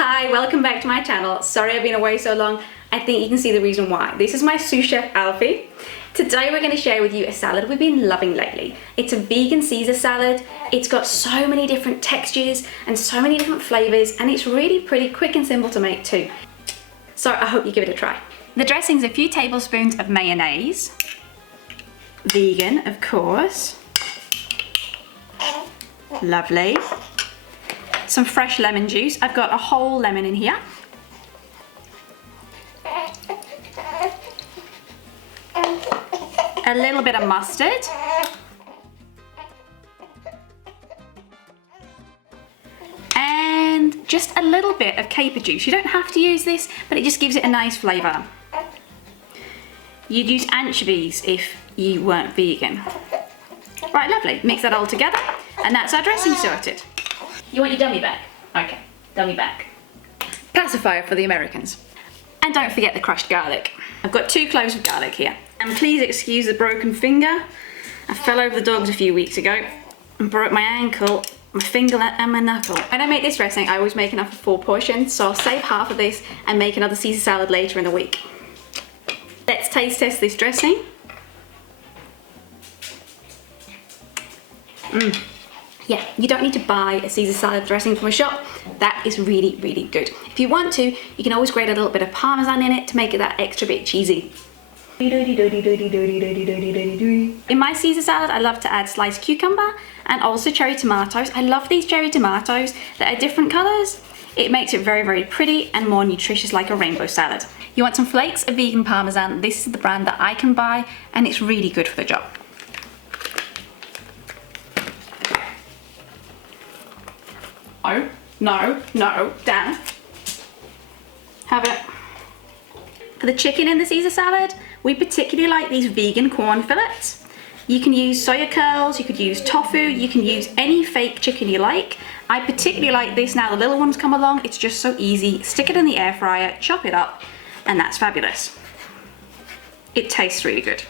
Hi, welcome back to my channel. Sorry I've been away so long. I think you can see the reason why. This is my sous chef Alfie. Today we're going to share with you a salad we've been loving lately. It's a vegan Caesar salad. It's got so many different textures and so many different flavors, and it's really pretty quick and simple to make too. So I hope you give it a try. The dressing's a few tablespoons of mayonnaise. Vegan, of course. Lovely. Some fresh lemon juice. I've got a whole lemon in here. A little bit of mustard. And just a little bit of caper juice. You don't have to use this, but it just gives it a nice flavour. You'd use anchovies if you weren't vegan. Right, lovely. Mix that all together, and that's our dressing sorted. You want your dummy back? Okay, dummy back. Pacifier for the Americans. And don't forget the crushed garlic. I've got 2 cloves of garlic here. And please excuse the broken finger. I fell over the dogs a few weeks ago and broke my ankle, my finger and my knuckle. When I make this dressing, I always make enough for 4 portions, so I'll save half of this and make another Caesar salad later in the week. Let's taste test this dressing. Yeah, you don't need to buy a Caesar salad dressing from a shop. That is really, really good. If you want to, you can always grate a little bit of parmesan in it to make it that extra bit cheesy. In my Caesar salad, I love to add sliced cucumber and also cherry tomatoes. I love these cherry tomatoes that are different colours. It makes it very, very pretty and more nutritious, like a rainbow salad. You want some flakes of vegan parmesan. This is the brand that I can buy, and it's really good for the job. Oh, no, down. Have it. For the chicken in the Caesar salad, we particularly like these vegan corn fillets. You can use soya curls, you could use tofu, you can use any fake chicken you like. I particularly like this now the little ones come along. It's just so easy. Stick it in the air fryer, chop it up, and that's fabulous. It tastes really good.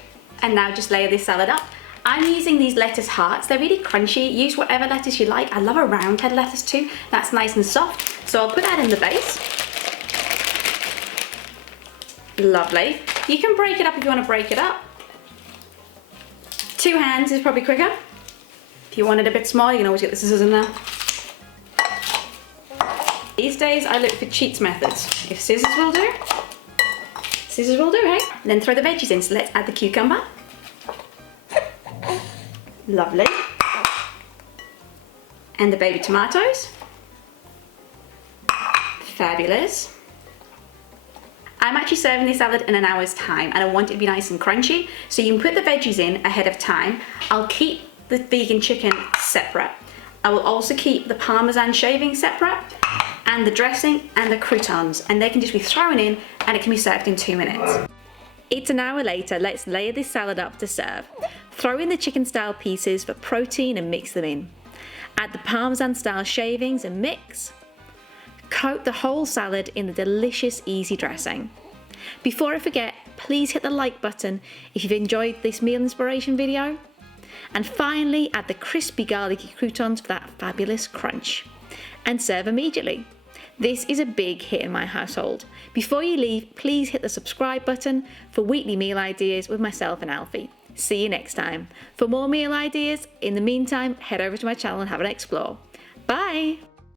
And now just layer this salad up. I'm using these lettuce hearts. They're really crunchy. Use whatever lettuce you like. I love a round head lettuce too. That's nice and soft. So I'll put that in the base. Lovely. You can break it up if you want to break it up. 2 hands is probably quicker. If you want it a bit small, you can always get the scissors in there. These days I look for cheats methods. If scissors will do, hey? And then throw the veggies in. So let's add the cucumber. Lovely. And the baby tomatoes. Fabulous. I'm actually serving this salad in an hour's time, and I want it to be nice and crunchy, so you can put the veggies in ahead of time. I'll keep the vegan chicken separate. I will also keep the parmesan shavings separate, and the dressing and the croutons, and they can just be thrown in and it can be served in 2 minutes. It's an hour later. Let's layer this salad up to serve. Throw in the chicken style pieces for protein and mix them in. Add the parmesan style shavings and mix. Coat the whole salad in the delicious easy dressing. Before I forget, please hit the like button if you've enjoyed this meal inspiration video. And finally, add the crispy garlicky croutons for that fabulous crunch. And serve immediately. This is a big hit in my household. Before you leave, please hit the subscribe button for weekly meal ideas with myself and Alfie. See you next time. For more meal ideas, in the meantime, head over to my channel and have an explore. Bye!